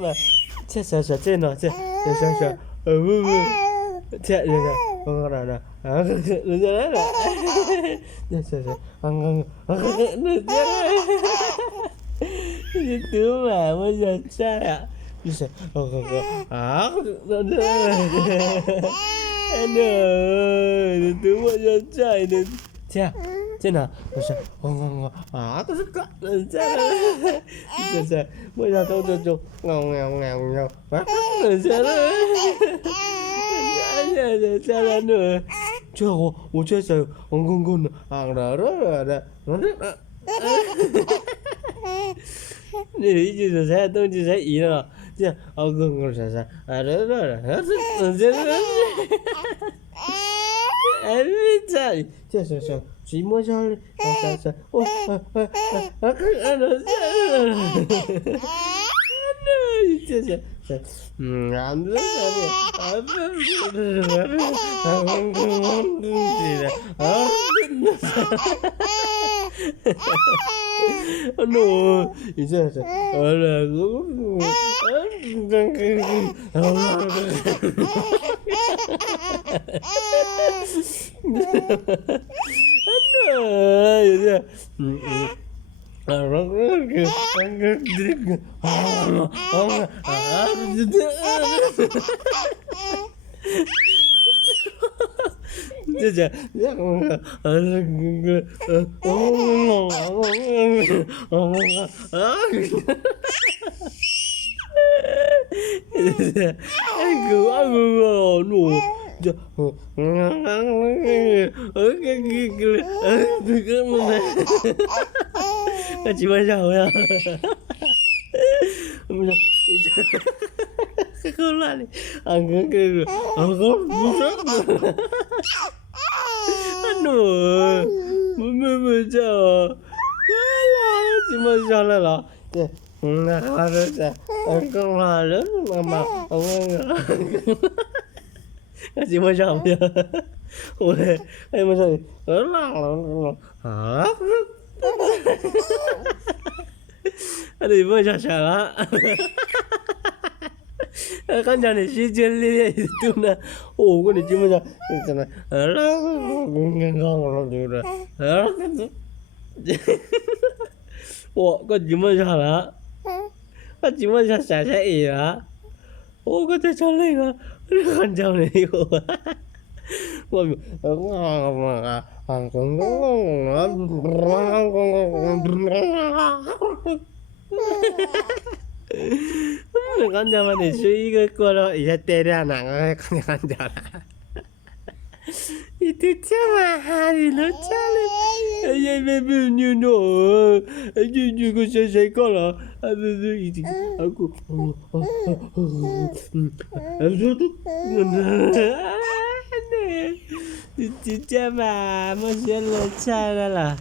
mà chết trên nó chết chết rồi con rồi nè đấy là chết đứa mà bây giờ trai ạ anh ơi đứa bây giờ trai nên chết chết nào có rất có chết bây giờ tôi ngào quá chết chết lên nữa chưa我确实公的你就是才东西才一了，这公啥，哎，这寂寞下来，我no, 이제 진짜 같이 마셔요. 그걸라니 안 그래 무슨 아노 뭐죠 하지 마셔라 나 알았어 그걸라는 엄마 같이 마셔요 왜 해 마셔 아니 마셔라 con nhà này suy chuyên liên tu nè ồ con này chứ bây giờ này ngon rồi ồ con chỉ mới sao đó con chỉ mới sao sẽ ý hả ồ con chơi cho lên à con cháu này của con con nhà mình suy cái cô đó 이제 때려 나가 그냥 앉아라 이 듣자마 하리 너 잘해 얘 왜뉴노 이거 세세 거라 이제 아고 듣자마 뭐 잘라